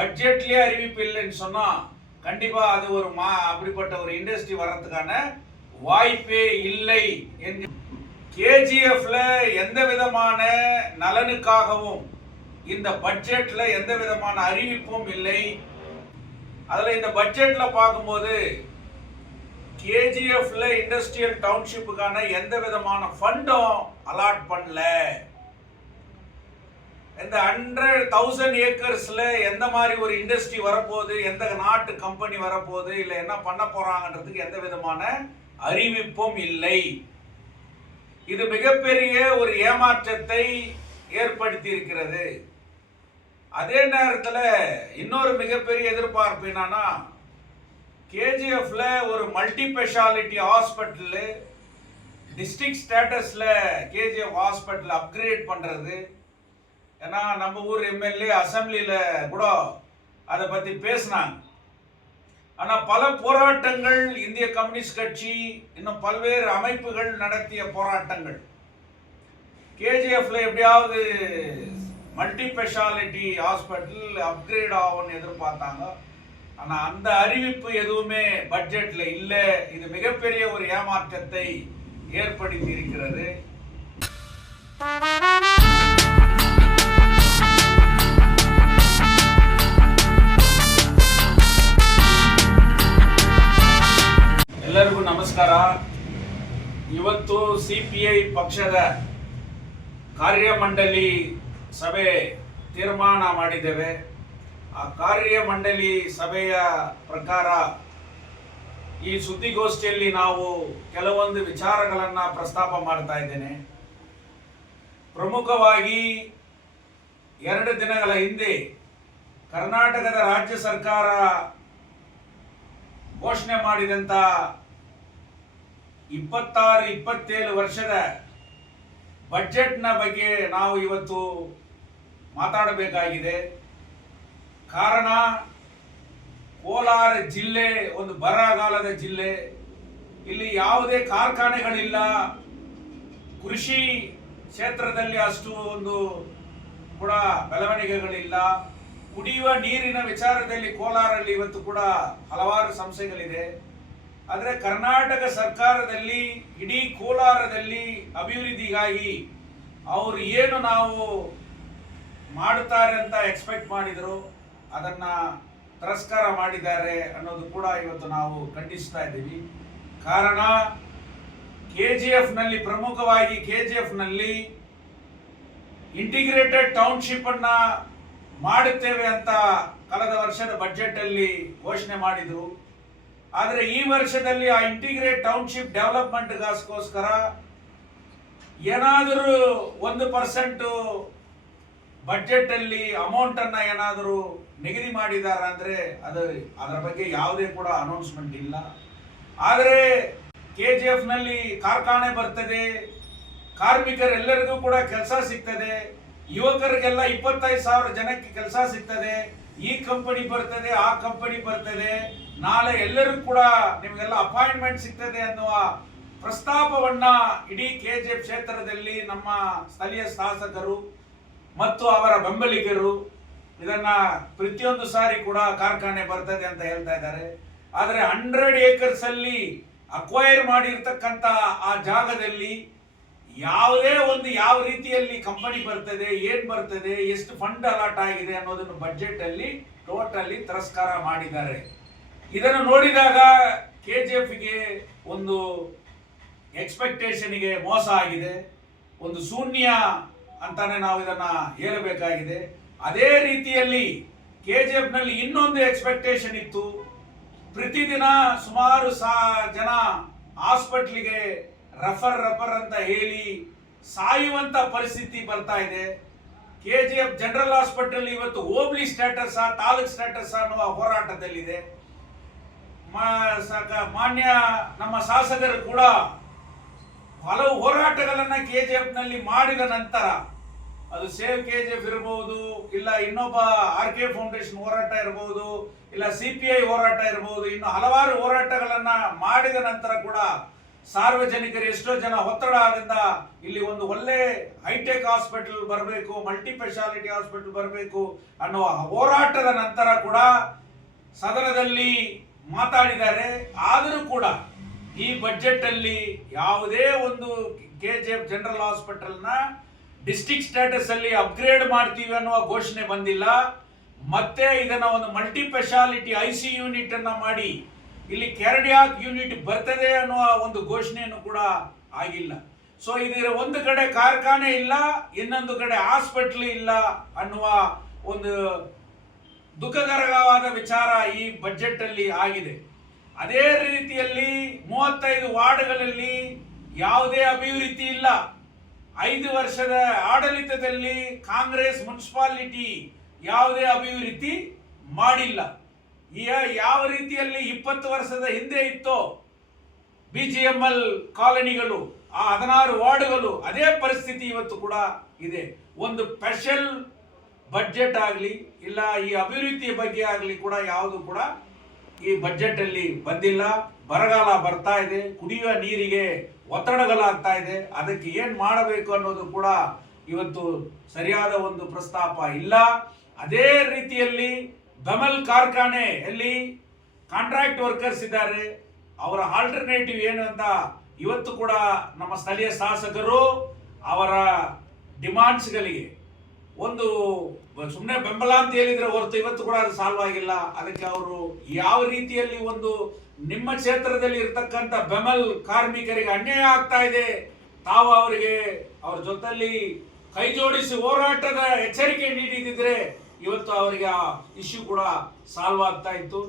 பட்ஜெட்லயே அறிவிப்பு இல்லைன்னு சொன்னா கண்டிப்பா அது ஒரு அப்படிப்பட்ட ஒரு இண்டஸ்ட்ரி வர்றதுக்கான வாய்ப்பே இல்லை. கேஜிஎஃப்ல எந்த விதமான நலனுக்காகவும் இந்த பட்ஜெட்ல எந்த விதமான அறிவிப்பும் இல்லை. அதுல இந்த பட்ஜெட்ல பார்க்கும்போது கேஜிஎஃப்ல இண்டஸ்ட்ரியல் டவுன்ஷிப்புக்கான எந்த விதமான ஃபண்டும் அலாட் பண்ணல. இந்த 100,000 ஏக்கர்ஸ்ல எந்த மாதிரி ஒரு இண்டஸ்ட்ரி வரப்போகுது, எந்த நாட்டு கம்பெனி வரப்போகுது, இல்லை என்ன பண்ண போறாங்கன்றதுக்கு எந்த விதமான அறிவிப்பும் இல்லை. இது மிகப்பெரிய ஒரு ஏமாற்றத்தை ஏற்படுத்தி இருக்கிறது. அதே நேரத்தில் இன்னொரு மிகப்பெரிய எதிர்பார்ப்பு என்னன்னா, கேஜிஎஃப்ல ஒரு மல்டி ஸ்பெஷாலிட்டி ஹாஸ்பிட்டல் டிஸ்ட்ரிக்ட் ஸ்டேட்டஸ்ல கேஜிஎஃப் ஹாஸ்பிட்டல் அப்கிரேட் பண்றது. ஏன்னா நம்ம ஊர் எம்எல்ஏ அசம்பிளியில கூட அதை பத்தி பேசினாங்க. ஆனா பல போராட்டங்கள் இந்திய கம்யூனிஸ்ட் கட்சி இன்னும் பல்வேறு அமைப்புகள் நடத்திய போராட்டங்கள் கேஜிஎஃப்ல எப்படியாவது மல்டி ஸ்பெஷாலிட்டி ஹாஸ்பிட்டல் அப்கிரேட் ஆகும்னு எதிர்பார்த்தாங்க. ஆனா அந்த அறிவிப்பு எதுவுமே பட்ஜெட்ல இல்ல. இது மிகப்பெரிய ஒரு ஏமாற்றத்தை ஏற்படுத்தி இருக்கிறது. ಎಲ್ಲರಿಗೂ ನಮಸ್ಕಾರ. ಇವತ್ತು ಸಿಪಿಐ ಪಕ್ಷದ ಕಾರ್ಯಮಂಡಳಿ ಸಭೆ ತೀರ್ಮಾನ ಮಾಡಿದ್ದೇವೆ. ಆ ಕಾರ್ಯಮಂಡಳಿ ಸಭೆಯ ಪ್ರಕಾರ ಈ ಸುದ್ದಿಗೋಷ್ಠಿಯಲ್ಲಿ ನಾವು ಕೆಲವೊಂದು ವಿಚಾರಗಳನ್ನು ಪ್ರಸ್ತಾಪ ಮಾಡ್ತಾ ಇದ್ದೇನೆ. ಪ್ರಮುಖವಾಗಿ 2 ದಿನಗಳ ಹಿಂದೆ ಕರ್ನಾಟಕದ ರಾಜ್ಯ ಸರ್ಕಾರ ಘೋಷಣೆ ಮಾಡಿದಂತ 26-27 ವರ್ಷದ ಬಜೆಟ್ನ ಬಗ್ಗೆ ನಾವು ಇವತ್ತು ಮಾತಾಡಬೇಕಾಗಿದೆ. ಕಾರಣ ಕೋಲಾರ ಜಿಲ್ಲೆ ಒಂದು ಬರಗಾಲದ ಜಿಲ್ಲೆ. ಇಲ್ಲಿ ಯಾವುದೇ ಕಾರ್ಖಾನೆಗಳಿಲ್ಲ. ಕೃಷಿ ಕ್ಷೇತ್ರದಲ್ಲಿ ಅಷ್ಟು ಒಂದು ಕೂಡ ಬೆಳವಣಿಗೆಗಳಿಲ್ಲ. ಕುಡಿಯುವ ನೀರಿನ ವಿಚಾರದಲ್ಲಿ ಕೋಲಾರಲ್ಲಿ ಇವತ್ತು ಕೂಡ ಹಲವಾರು ಸಮಸ್ಯೆಗಳಿದೆ. ಆದರೆ ಕರ್ನಾಟಕ ಸರ್ಕಾರದಲ್ಲಿ ಇಡೀ ಕೋಲಾರದಲ್ಲಿ ಅಭಿವೃದ್ಧಿಗಾಗಿ ಅವರು ಏನು ನಾವು ಮಾಡುತ್ತಾರೆ ಅಂತ ಎಕ್ಸ್ಪೆಕ್ಟ್ ಮಾಡಿದ್ರು ಅದನ್ನ ತಿರಸ್ಕಾರ ಮಾಡಿದ್ದಾರೆ ಅನ್ನೋದು ಕೂಡ ಇವತ್ತು ನಾವು ಖಂಡಿಸ್ತಾ ಇದ್ದೀವಿ. ಕಾರಣ ಕೆಜಿಎಫ್ ನಲ್ಲಿ ಪ್ರಮುಖವಾಗಿ ಕೆಜಿಎಫ್ ನಲ್ಲಿ ಇಂಟಿಗ್ರೇಟೆಡ್ ಟೌನ್ಶಿಪ್ ಅನ್ನ ಮಾಡುತ್ತೇವೆ ಅಂತ ಕಳೆದ ವರ್ಷದ ಬಜೆಟ್ ಅಲ್ಲಿ ಘೋಷಣೆ ಮಾಡಿದ್ರು. ಆದರೆ ಈ ವರ್ಷದಲ್ಲಿ ಆ ಇಂಟಿಗ್ರೇಟ್ ಟೌನ್ಶಿಪ್ ಡೆವಲಪ್ಮೆಂಟ್ಗೋಸ್ಕರ ಏನಾದರೂ 1% ಬಜೆಟ್ ಅಲ್ಲಿ ಅಮೌಂಟ್ ಅನ್ನ ಏನಾದರೂ ನಿಗದಿ ಮಾಡಿದ್ದಾರೆ ಅಂದ್ರೆ ಅದರ ಬಗ್ಗೆ ಯಾವುದೇ ಕೂಡ ಅನೌನ್ಸ್ಮೆಂಟ್ ಇಲ್ಲ. ಆದರೆ ಕೆಜಿಎಫ್ ನಲ್ಲಿ ಕಾರ್ಖಾನೆ ಬರ್ತದೆ, ಕಾರ್ಮಿಕರೆಲ್ಲರಿಗೂ ಕೂಡ ಕೆಲಸ ಸಿಗ್ತದೆ, ಯುವಕರಿಗೆಲ್ಲ 25,000 ಜನಕ್ಕೆ ಕೆಲಸ ಸಿಗ್ತದೆ, ಈ ಕಂಪನಿ ಬರ್ತದೆ, ಆ ಕಂಪನಿ ಬರ್ತದೆ, ನಾಳೆ ಎಲ್ಲರಿಗೂ ಕೂಡ ನಿಮಗೆಲ್ಲ ಅಪಾಯಿಂಟ್ಮೆಂಟ್ ಸಿಗ್ತದೆ ಅನ್ನುವ ಪ್ರಸ್ತಾಪವನ್ನ ಇಡೀ ಕೆಜಿಎಫ್ ಕ್ಷೇತ್ರದಲ್ಲಿ ನಮ್ಮ ಸ್ಥಳೀಯ ಶಾಸಕರು ಮತ್ತು ಅವರ ಬೆಂಬಲಿಗರು ಇದನ್ನ ಪ್ರತಿಯೊಂದು ಸಾರಿ ಕೂಡ ಕಾರ್ಖಾನೆ ಬರ್ತದೆ ಅಂತ ಹೇಳ್ತಾ ಇದ್ದಾರೆ. ಆದರೆ 100 ಏಕರ್ಸ್ ಅಲ್ಲಿ ಅಕ್ವೈರ್ ಮಾಡಿರ್ತಕ್ಕಂಥ ಆ ಜಾಗದಲ್ಲಿ ಯಾವುದೇ ಒಂದು ಯಾವ ರೀತಿಯಲ್ಲಿ ಕಂಪನಿ ಬರ್ತದೆ, ಏನ್ ಬರ್ತದೆ, ಎಷ್ಟು ಫಂಡ್ ಅಲಾಟ್ ಆಗಿದೆ ಅನ್ನೋದನ್ನು ಬಜೆಟ್ ಅಲ್ಲಿ ಟೋಟಲಿ ತಿರಸ್ಕಾರ ಮಾಡಿದ್ದಾರೆ. ಇದನ್ನು ನೋಡಿದಾಗ ಕೆಜಿಎಫ್ ಗೆ ಒಂದು ಎಕ್ಸ್ಪೆಕ್ಟೇಷನ್ಗೆ ಮೋಸ ಆಗಿದೆ, ಒಂದು ಶೂನ್ಯ ಅಂತಾನೆ ನಾವು ಇದನ್ನ ಹೇಳಬೇಕಾಗಿದೆ. ಅದೇ ರೀತಿಯಲ್ಲಿ ಕೆಜಿಎಫ್ ನಲ್ಲಿ ಇನ್ನೊಂದು ಎಕ್ಸ್ಪೆಕ್ಟೇಷನ್ ಇತ್ತು. ಪ್ರತಿದಿನ ಸುಮಾರು ಜನ ಹಾಸ್ಪಿಟ್ಲಿಗೆ ರಫರ್ ಅಂತ ಹೇಳಿ ಸಾಯುವಂತ ಪರಿಸ್ಥಿತಿ ಬರ್ತಾ ಇದೆ. ಕೆಜಿಎಫ್ ಜನರಲ್ ಹಾಸ್ಪಿಟಲ್ ಇವತ್ತು ಹೋಬ್ಳಿ ಸ್ಟೇಟಸ್ ತಾಲೂಕ್ ಸ್ಟೇಟಸ್ ಅನ್ನುವ ಹೋರಾಟದಲ್ಲಿದೆ. ಮಾನ್ಯ ನಮ್ಮ ಶಾಸಕರು ಕೂಡ ಹಲವು ಹೋರಾಟಗಳನ್ನ ಕೆಜಿಎಫ್ ನಲ್ಲಿ ಮಾಡಿದ ನಂತರ ಅದು ಸೇವ್ ಕೆಜಿಎಫ್ ಇರಬಹುದು, ಇಲ್ಲ ಇನ್ನೊಬ್ಬ ಆರ್ಕೆ ಫೌಂಡೇಶನ್ ಹೋರಾಟ ಇರಬಹುದು, ಇಲ್ಲ ಸಿಪಿಐ ಹೋರಾಟ ಇರಬಹುದು, ಇನ್ನು ಹಲವಾರು ಹೋರಾಟಗಳನ್ನ ಮಾಡಿದ ನಂತರ ಕೂಡ ಸಾರ್ವಜನಿಕರು ಎಷ್ಟೋ ಜನ ಒತ್ತಡದಿಂದ ಇಲ್ಲಿ ಒಂದು ಒಳ್ಳೆ ಹೈಟೆಕ್ ಹಾಸ್ಪಿಟಲ್ ಬರಬೇಕು, ಮಲ್ಟಿ ಸ್ಪೆಷಾಲಿಟಿ ಹಾಸ್ಪಿಟಲ್ ಬರಬೇಕು ಅನ್ನುವ ಹೋರಾಟದ ನಂತರ ಕೂಡ ಸದನದಲ್ಲಿ ಮಾತಾಡಿದ್ದಾರೆ. ಆದರೂ ಕೂಡ ಈ ಬಜೆಟ್ ಅಲ್ಲಿ ಯಾವುದೇ ಒಂದು KGF ಜನರಲ್ ಹಾಸ್ಪಿಟಲ್ ನ ಡಿಸ್ಟ್ರಿಕ್ಟ್ ಸ್ಟೇಟಸ್ ಅಲ್ಲಿ ಅಪ್ಗ್ರೇಡ್ ಮಾಡ್ತೀವಿ ಅನ್ನುವ ಘೋಷಣೆ ಬಂದಿಲ್ಲ. ಮತ್ತೆ ಇದನ್ನ ಒಂದು ಮಲ್ಟಿ ಸ್ಪೆಷಾಲಿಟಿ IC ಯೂನಿಟ್ ಅನ್ನ ಮಾಡಿ ಇಲ್ಲಿ ಕಾರ್ಡಿಯಾಕ್ ಯೂನಿಟ್ ಬರ್ತದೆ ಅನ್ನುವ ಒಂದು ಘೋಷಣೆಯನ್ನು ಕೂಡ ಆಗಿಲ್ಲ. ಸೊ ಇದರ ಒಂದು ಕಡೆ ಕಾರ್ಖಾನೆ ಇಲ್ಲ, ಇನ್ನೊಂದು ಕಡೆ ಹಾಸ್ಪಿಟಲ್ ಇಲ್ಲ ಅನ್ನುವ ಒಂದು ದುಃಖಕರವಾದ ವಿಚಾರ ಈ ಬಜೆಟ್ ಅಲ್ಲಿ ಆಗಿದೆ. ಅದೇ ರೀತಿಯಲ್ಲಿ 35 ವಾರ್ಡ್ಗಳಲ್ಲಿ ಯಾವುದೇ ಅಭಿವೃದ್ಧಿ ಇಲ್ಲ. 5 ವರ್ಷದ ಆಡಳಿತದಲ್ಲಿ ಕಾಂಗ್ರೆಸ್ ಮುನ್ಸಿಪಾಲಿಟಿ ಯಾವುದೇ ಅಭಿವೃದ್ಧಿ ಮಾಡಿಲ್ಲ. ಯಾವ ರೀತಿಯಲ್ಲಿ 20 ವರ್ಷದ ಹಿಂದೆ ಇತ್ತೋ BGML ಕಾಲೋನಿಗಳು, ಆ 16 ವಾರ್ಡ್ಗಳು, ಅದೇ ಪರಿಸ್ಥಿತಿ ಇವತ್ತು ಕೂಡ ಇದೆ. ಒಂದು ಸ್ಪೆಷಲ್ ಬಜೆಟ್ ಆಗಲಿ ಇಲ್ಲ ಈ ಅಭಿವೃದ್ಧಿಯ ಬಗ್ಗೆ ಆಗಲಿ ಕೂಡ ಯಾವುದು ಕೂಡ ಈ ಬಜೆಟ್ ಅಲ್ಲಿ ಬಂದಿಲ್ಲ. ಬರಗಾಲ ಬರ್ತಾ ಇದೆ, ಕುಡಿಯುವ ನೀರಿಗೆ ಒತ್ತಡಗಳಾಗ್ತಾ ಇದೆ. ಅದಕ್ಕೆ ಏನ್ ಮಾಡಬೇಕು ಅನ್ನೋದು ಕೂಡ ಇವತ್ತು ಸರಿಯಾದ ಒಂದು ಪ್ರಸ್ತಾಪ ಇಲ್ಲ. ಅದೇ ರೀತಿಯಲ್ಲಿ ಬೆಮಲ್ ಕಾರ್ಖಾನೆಯಲ್ಲಿ ಕಾಂಟ್ರಾಕ್ಟ್ ವರ್ಕರ್ಸ್ ಇದ್ದಾರೆ, ಅವರ ಆಲ್ಟರ್ನೇಟಿವ್ ಏನು ಅಂತ ಇವತ್ತು ಕೂಡ ನಮ್ಮ ಸ್ಥಳೀಯ ಶಾಸಕರು ಅವರ ಡಿಮಾಂಡ್ಸ್ಗಳಿಗೆ ಒಂದು ಸುಮ್ಮನೆ ಬೆಂಬಲ ಅಂತ ಹೇಳಿದ್ರೆ ಹೊರತು ಇವತ್ತು ಕೂಡ ಅದು ಸಾಲ್ವ್ ಆಗಿಲ್ಲ. ಅದಕ್ಕೆ ಅವರು ಯಾವ ರೀತಿಯಲ್ಲಿ ಒಂದು ನಿಮ್ಮ ಕ್ಷೇತ್ರದಲ್ಲಿ ಇರ್ತಕ್ಕಂಥ ಬೆಮಲ್ ಕಾರ್ಮಿಕರಿಗೆ ಅನ್ಯಾಯ ಆಗ್ತಾ ಇದೆ, ತಾವು ಅವರಿಗೆ ಅವ್ರ ಜೊತೆಲಿ ಕೈ ಜೋಡಿಸಿ ಹೋರಾಟದ ಎಚ್ಚರಿಕೆ ನೀಡಿದ್ರೆ ಇವತ್ತು ಅವರಿಗೆ ಆ ಇಶ್ಯೂ ಕೂಡ ಸಾಲ್ವ್ ಆಗ್ತಾ ಇತ್ತು.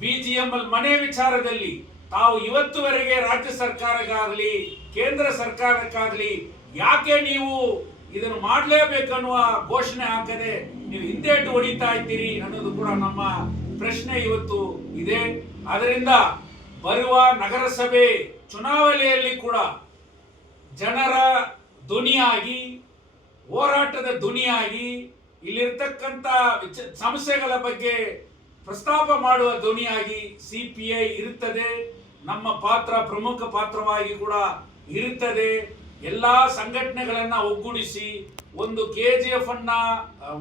BGML ಮನೆ ವಿಚಾರದಲ್ಲಿ ತಾವು ಇವತ್ತುವರೆಗೆ ರಾಜ್ಯ ಸರ್ಕಾರಕ್ಕಾಗಲಿ ಕೇಂದ್ರ ಸರ್ಕಾರಕ್ಕಾಗಲಿ ಯಾಕೆ ನೀವು ಇದನ್ನು ಮಾಡಲೇಬೇಕನ್ನುವ ಘೋಷಣೆ ಹಾಕದೆ ನೀವು ಹಿಂದೇಟು ಹೊಡಿತಾ ಇದ್ದೀರಿ ಅನ್ನೋದು ಕೂಡ ನಮ್ಮ ಪ್ರಶ್ನೆ ಇವತ್ತು ಇದೆ. ಅದರಿಂದ ಬರುವ ನಗರಸಭೆ ಚುನಾವಣೆಯಲ್ಲಿ ಕೂಡ ಜನರ ಧ್ವನಿಯಾಗಿ, ಹೋರಾಟದ ಧ್ವನಿಯಾಗಿ, ಇಲ್ಲಿರ್ತಕ್ಕಂಥ ಸಮಸ್ಯೆಗಳ ಬಗ್ಗೆ ಪ್ರಸ್ತಾಪ ಮಾಡುವ ಧ್ವನಿಯಾಗಿ CPI ಇರುತ್ತದೆ. ನಮ್ಮ ಪಾತ್ರ ಪ್ರಮುಖ ಪಾತ್ರವಾಗಿ ಕೂಡ ಇರುತ್ತದೆ. ಎಲ್ಲಾ ಸಂಘಟನೆಗಳನ್ನ ಒಗ್ಗೂಡಿಸಿ ಒಂದು KGF ಅನ್ನ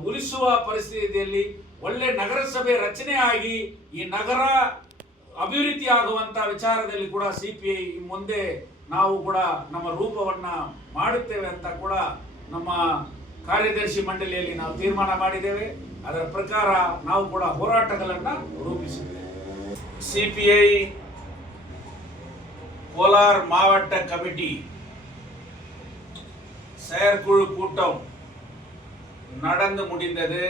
ಉಳಿಸುವ ಪರಿಸ್ಥಿತಿಯಲ್ಲಿ ಒಳ್ಳೆ ನಗರಸಭೆ ರಚನೆ ಆಗಿ ಈ ನಗರ ಅಭಿವೃದ್ಧಿ ಆಗುವಂತ ವಿಚಾರದಲ್ಲಿ ಕೂಡ CPI ಮುಂದೆ ನಾವು ಕೂಡ ನಮ್ಮ ರೂಪವನ್ನ ಮಾಡುತ್ತೇವೆ ಅಂತ ಕೂಡ ನಮ್ಮ ಕಾರ್ಯದರ್ಶಿ ಮಂಡಳಿಯಲ್ಲಿ ನಾವು ತೀರ್ಮಾನ ಮಾಡಿದ್ದೇವೆ. ಅದರ ಪ್ರಕಾರ ನಾವು ಕೂಡ ಹೋರಾಟಗಳನ್ನ ರೂಪಿಸಿದ್ದೇವೆ. CPI ಕೋಲಾರ மாவட்ட கமிட்டி செயற்குழு கூட்டம் நடந்து முடிந்தது.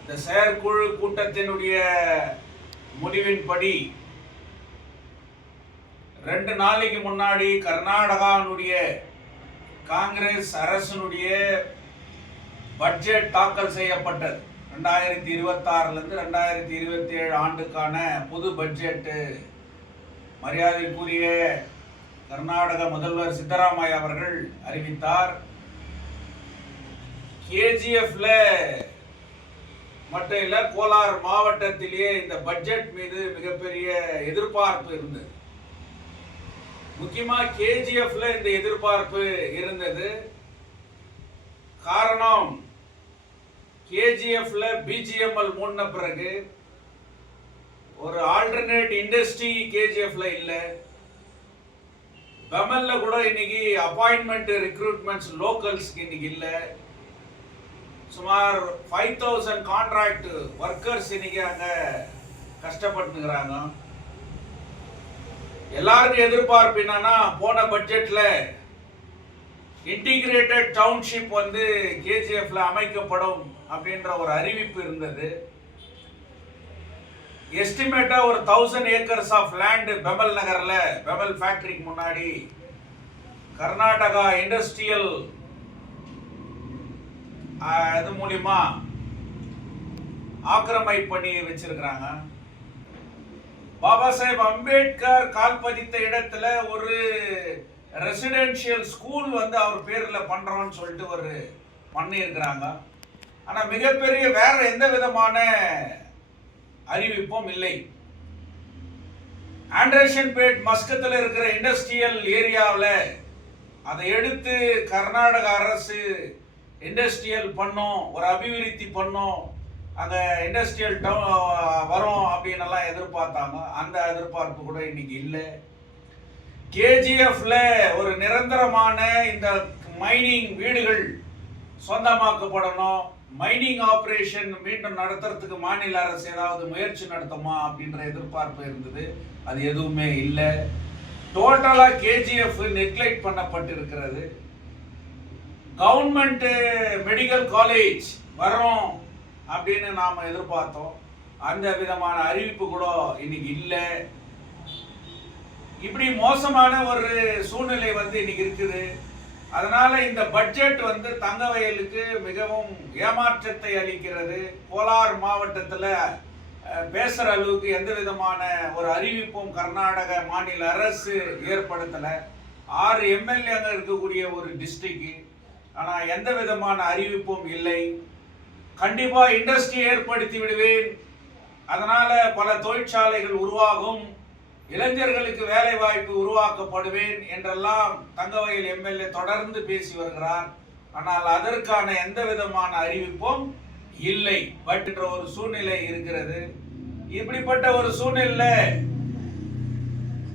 இந்த செயற்குழு கூட்டத்தினுடைய முடிவின்படி 2 நாளைக்கு முன்னாடி கர்நாடகாவுடைய காங்கிரஸ் அரசினுடைய பட்ஜெட் தாக்கல் செய்யப்பட்டது. 2026 2027 ஆண்டுக்கான பொது பட்ஜெட் மரியாதைக்குரிய கர்நாடக முதல்வர் சித்தராமையா அவர்கள் அறிவித்தார். KGFல மட்டும் இல்ல, கோலார் மாவட்டத்திலேயே இந்த பட்ஜெட் மீது மிகப்பெரிய எதிர்பார்ப்பு இருந்தது. முக்கியமா KGFல இந்த எதிர்பார்ப்பு இருந்தது. காரணம், KGFல BGML மூடின பிறகு ஒரு ஆல்டர்னேட் இண்டஸ்ட்ரி KGFல இல்ல. பெமல்ல கூட இன்னைக்கு அப்பாயின்மெண்ட் ரிக்ரூட்மெண்ட்ஸ் லோக்கல்ஸ்க்கு இன்னைக்கு இல்ல. சுமார் 5000 கான்ட்ராக்ட் ஒர்க்கர்ஸ் இன்னைக்கு அங்க கஷ்டப்பட்டுக்கிறாங்க. எல்லாருக்கும் எதிர்பார்ப்பு என்னன்னா, போன பட்ஜெட்ல இன்டிகிரேட்டட் டவுன்ஷிப் வந்து KGFல அமைக்கப்படும் அப்படின்ற ஒரு அறிவிப்பு இருந்தது. எஸ்டிமேட்டா ஒரு 1000 ஏக்கர்ஸ் ஆஃப் லேண்ட் பெமல் நகர்ல, பெமல் ஃபேக்டரிக்கு முன்னாடி கர்நாடகா இண்டஸ்ட்ரியல் இது மூலமா ஆக்கிரமிப்பு பண்ணி வச்சிருக்காங்க. பாபா சாஹேப் அம்பேத்கர் கால் பதித்த இடத்துல ஒரு ரெசிடென்ஷியல் ஸ்கூல் வந்து அவர் பேர்ல பண்றோம்னு சொல்லிட்டு ஒரு பண்ணி இருக்கிறாங்க. ஆனா மிகப்பெரிய வேற எந்த விதமான அறிவிப்பும் இல்லை. ஆண்டர்ஷன்பேட் மஸ்கத்தில் இருக்கிற இண்டஸ்ட்ரியல் ஏரியாவில் அதை எடுத்து கர்நாடக அரசு இண்டஸ்ட்ரியல் பண்ணோம், ஒரு அபிவிருத்தி பண்ணோம், அங்கே இண்டஸ்ட்ரியல் வரும் அப்படின்னு எல்லாம் எதிர்பார்த்தாங்க. அந்த எதிர்பார்ப்பு கூட இன்னைக்கு இல்லை. கேஜிஎஃப்ல ஒரு நிரந்தரமான இந்த மைனிங் வீடுகள் சொந்தமாக்கப்படணும், மைனிங் ஆபரேஷன் மீண்டும் நடத்துறதுக்கு மாநில அரசு ஏதாவது முயற்சி நடத்துமா அப்படின்ற எதிர்பார்ப்பு இருந்தது. அது எதுவுமே இல்லை. டோட்டலா கேஜிஎஃப் நெக்லெக்ட் பண்ணப்பட்டிருக்கிறது. கவர்மெண்ட் மெடிக்கல் காலேஜ் வரும் அப்படின்னு நாம எதிர்பார்த்தோம். அந்த விதமான அறிவிப்பு கூட இன்னைக்கு இல்லை. இப்படி மோசமான ஒரு சூழ்நிலை இன்னைக்கு இருக்குது. அதனால இந்த பட்ஜெட் தங்கவயலுக்கு மிகவும் ஏமாற்றத்தை அளிக்கிறது. கோலார் மாவட்டத்தில் பேசுற அளவுக்கு எந்த விதமான ஒரு அறிவிப்பும் கர்நாடக மாநில அரசு ஏற்படுத்தல. 6 எம்எல்ஏங்க இருக்கக்கூடிய ஒரு டிஸ்ட்ரிக்ட், ஆனா எந்த விதமான அறிவிப்பும் இல்லை. கண்டிப்பா இண்டஸ்ட்ரி ஏற்படுத்தி விடுவேன், அதனால பல தொழிற்சாலைகள் உருவாகும், இளைஞர்களுக்கு வேலை வாய்ப்பு உருவாக்கப்படுவேன் என்றெல்லாம் தங்கவயல் எம்எல்ஏ தொடர்ந்து பேசி வருகிறார். ஆனால் அதற்கான எந்த விதமான அறிவிப்பும் இல்லை. பட் என்ற ஒரு சூழ்நிலை இருக்கிறது. இப்படிப்பட்ட ஒரு சூழ்நிலை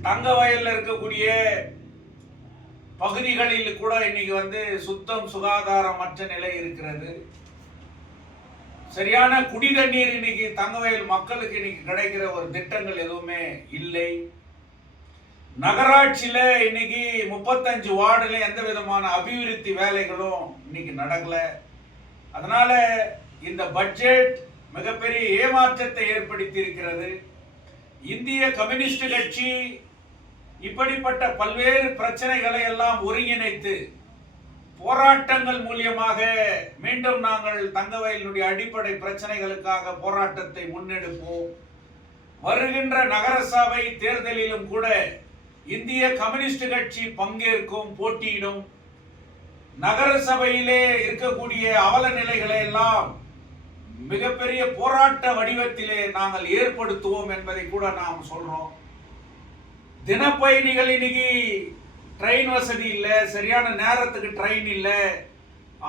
தங்கவயல்ல இருக்கக்கூடிய பகுதிகளில் கூட இன்னைக்கு சுத்தம் சுகாதாரமற்ற நிலை இருக்கிறது. சரியான குடி தண்ணீர் இன்னைக்கு தங்கவயல் மக்களுக்கு இன்னைக்கு கிடைக்கிற ஒரு திட்டங்கள் எதுவுமே இல்லை. நகராட்சியில இன்னைக்கு 35 வார்டுல எந்த விதமான அபிவிருத்தி வேலைகளும் இன்னைக்கு நடக்கல. அதனால இந்த பட்ஜெட் மிகப்பெரிய ஏமாற்றத்தை ஏற்படுத்தி இருக்கிறது. இந்திய கம்யூனிஸ்ட் கட்சி இப்படிப்பட்ட பல்வேறு பிரச்சனைகளை எல்லாம் ஒருங்கிணைத்து போராட்டங்கள் மூலியமாக மீண்டும் நாங்கள் தங்கவயலினுடைய அடிப்படை பிரச்சனைகளுக்காக போராட்டத்தை முன்னெடுப்போம். வருகின்ற நகரசபை தேர்தலிலும் கூட இந்திய கம்யூனிஸ்ட் கட்சி பங்கேற்கும், போட்டியிடும். நகரசபையிலே இருக்கக்கூடிய அவல நிலைகளை எல்லாம் மிகப்பெரிய போராட்ட வடிவத்திலே நாங்கள் ஏற்படுத்துவோம் என்பதை கூட நாம் சொல்றோம். தினப்பயணிகள் இன்னைக்கு ட்ரெயின் வசதி இல்லை, சரியான நேரத்துக்கு ட்ரெயின் இல்லை,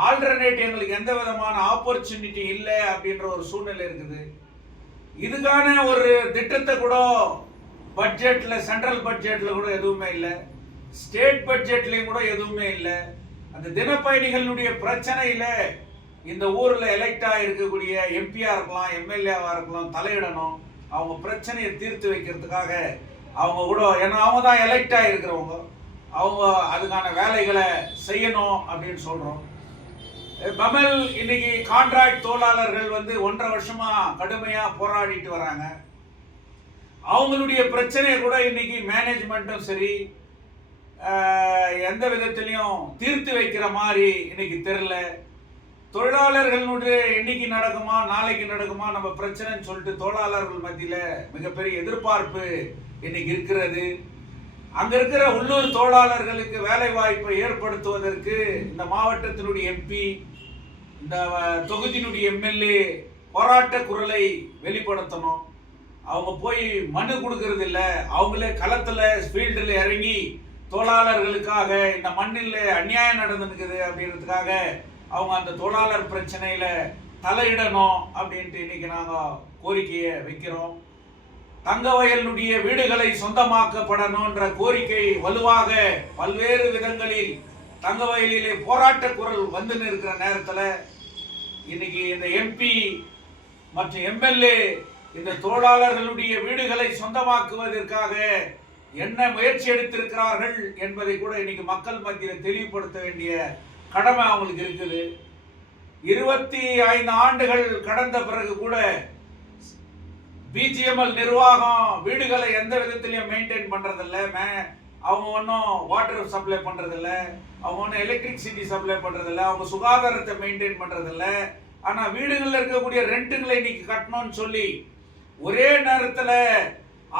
ஆல்டர்னேட் எங்களுக்கு எந்த விதமான ஆப்பர்ச்சுனிட்டி இல்லை அப்படின்ற ஒரு சூழ்நிலை இருக்குது. இதுக்கான ஒரு திட்டத்தை கூட பட்ஜெட்ல, சென்ட்ரல் பட்ஜெட்ல கூட எதுவுமே இல்லை, ஸ்டேட் பட்ஜெட்லயும் கூட எதுவுமே இல்லை. அந்த தினப்பயணிகளுடைய பிரச்சனையில இந்த ஊர்ல எலெக்ட் ஆகிருக்கக்கூடிய எம்பியா இருக்கலாம், எம்எல்ஏவா இருக்கலாம், தலையிடணும். அவங்க பிரச்சனையை தீர்த்து வைக்கிறதுக்காக அவங்க கூட, ஏன்னா அவங்க தான் எலெக்ட் ஆகிருக்கிறவங்க, அவங்க அதுக்கான வேலைகளை செய்யணும் அப்படின்னு சொல்றோம். பமல் இன்னைக்கு கான்ட்ராக்ட் தொழிலாளர்கள் 1.5 வருஷமா கடுமையா போராடிட்டு வராங்க. அவங்களுடைய பிரச்சனையை கூட இன்னைக்கு மேனேஜ்மெண்ட்டும் சரி எந்த விதத்திலையும் தீர்த்து வைக்கிற மாதிரி இன்னைக்கு தெரியல. தொழிலாளர்களுடைய இன்னைக்கு நடக்குமா நாளைக்கு நடக்குமா நம்ம பிரச்சனைன்னு சொல்லிட்டு தொழிலாளர்கள் மத்தியில மிகப்பெரிய எதிர்பார்ப்பு இன்னைக்கு இருக்கிறது. அங்க இருக்கிற உள்ளூர் தொழிலாளர்களுக்கு வேலை வாய்ப்பை ஏற்படுத்துவதற்கு இந்த மாவட்டத்தினுடைய எம்பி, இந்த தொகுதியினுடைய எம்எல்ஏ போராட்ட குரலை வெளிப்படுத்தணும். அவங்க போய் மனு கொடுக்கறது இல்லை, அவங்களே களத்துல ஃபீல்டில் இறங்கி தொழிலாளர்களுக்காக இந்த மண்ணில் அநியாயம் நடந்துருக்குது அப்படின்றதுக்காக அவங்க அந்த தொழிலாளர் பிரச்சனையில தலையிடணும் அப்படின்ட்டு இன்னைக்கு நாங்கள் கோரிக்கையை வைக்கிறோம். தங்கவயலுடைய வீடுகளை சொந்தமாக்கப்படணும்ன்ற கோரிக்கை வலுவாக பல்வேறு விதங்களில் தங்கவயலிலே போராட்ட குரல் இருக்கிற நேரத்தில் இன்னைக்கு இந்த எம்பி மற்றும் எம்எல்ஏ இந்த தொழிலாளர்களுடைய வீடுகளை சொந்தமாக்குவதற்காக என்ன முயற்சி எடுத்திருக்கிறார்கள் என்பதை கூட இன்னைக்கு மக்கள் மத்தியில் தெளிவுபடுத்த வேண்டிய கடமை அவங்களுக்கு இருக்குது. 25 ஆண்டுகள் கடந்த பிறகு கூட பிஜிஎம்எல் நிர்வாகம் வீடுகளை எந்த விதத்திலையும் மெயின்டைன் பண்றதில்லை. அவங்க ஒன்றும் வாட்டர் சப்ளை பண்றதில்லை, அவங்க ஒன்றும் எலக்ட்ரிசிட்டி சப்ளை பண்றதில்லை, அவங்க சுகாதாரத்தை மெயின்டைன் பண்றதில்லை. ஆனா வீடுகளில் இருக்கக்கூடிய ரெண்டுகளை இன்னைக்கு கட்டணும்னு சொல்லி ஒரே நேரத்தில்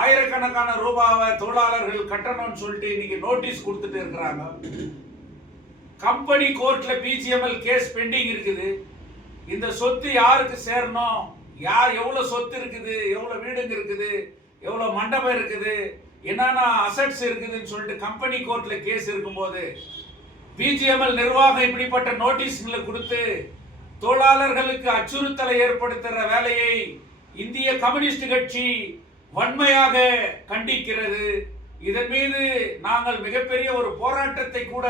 ஆயிரக்கணக்கான ரூபாவை தொழிலாளர்கள் கட்டணும்னு சொல்லிட்டு இன்னைக்கு நோட்டீஸ் கொடுத்துட்டு இருக்கிறாங்க. கம்பெனி கோர்ட்ல பிஜிஎம்எல் கேஸ் பெண்டிங் இருக்குது. இந்த சொத்து யாருக்கு சேரணும், யார் எவ்வளவு சொத்து இருக்குது, எவ்வளவு வீடுங்க இருக்குது, எவ்வளவு மண்டபம் இருக்குது, என்னன்னா அசட்ஸ் இருக்குதுன்னு சொல்லிட்டு கம்பெனி கோர்ட்ல கேஸ் இருக்கும்போது பிஜிஎம்எல் நிர்வாகம் இப்படிப்பட்ட நோட்டீஸ்களை கொடுத்து தொழிலாளர்களுக்கு அச்சுறுத்தலை ஏற்படுத்துகிற வேலையை இந்திய கம்யூனிஸ்ட் கட்சி வன்மையாக கண்டிக்கிறது. இதன் மீது நாங்கள் மிகப்பெரிய ஒரு போராட்டத்தை கூட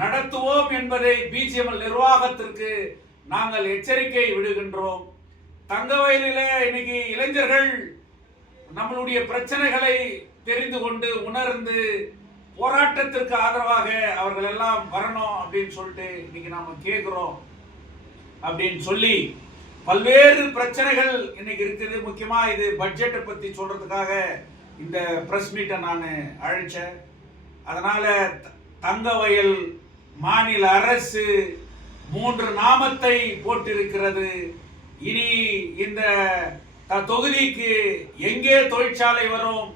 நடத்துவோம் என்பதை பிஜிஎம்எல் நிர்வாகத்திற்கு நாங்கள் எச்சரிக்கை விடுகின்றோம். தங்கவயலிலே இன்னைக்கு இளைஞர்கள் நம்மளுடைய பிரச்சனைகளை தெரிந்து கொண்டு உணர்ந்து போராட்டத்திற்கு ஆதரவாக அவர்கள் எல்லாம் வரணும் அப்படின்னு சொல்லிட்டு இன்னைக்கு நாம கேட்கிறோம் அப்படின்னு சொல்லி பல்வேறு பிரச்சனைகள் இன்னைக்கு இருக்குது. முக்கியமா இது பட்ஜெட்டை பத்தி சொல்றதுக்காக இந்த பிரஸ் மீட்டை நான் அழைச்சேன். அதனால தங்கவயல் மாநில அரசு 3 நாமத்தை போட்டிருக்கிறது. இனி இந்த தொகுதிக்கு எங்கே தொழிற்சாலை வரும்,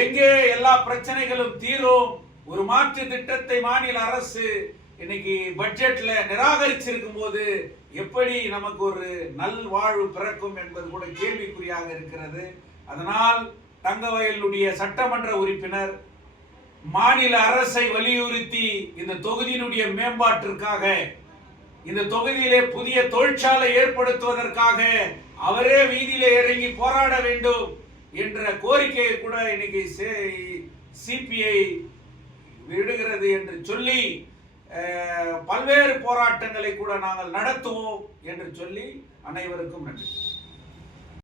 எங்கே எல்லா பிரச்சனைகளும் தீரும், ஒரு மாற்று திட்டத்தை மாநில அரசு இன்னைக்கு பட்ஜெட்ல நிராகரிச்சிருக்கும் போது எப்படி நமக்கு ஒரு நல் வாழ்வு பிறக்கும் என்பது கூட கேள்விக்குறியாக இருக்கிறது. அதனால் தங்கவயலுடைய சட்டமன்ற உறுப்பினர் மாநில அரசை வலியுறுத்தி இந்த தொகுதியினுடைய மேம்பாட்டிற்காக, இந்த தொகுதியிலே புதிய தொழிற்சாலை ஏற்படுத்துவதற்காக அவரே வீதியிலே இறங்கி போராட வேண்டும் என்ற கோரிக்கையை கூட இன்னைக்கு சிபிஐ விடுகிறது என்று சொல்லி பல்வேறு போராட்டங்களை கூட நாங்கள் நடத்துவோம் என்று சொல்லி அனைவருக்கும் நன்றி.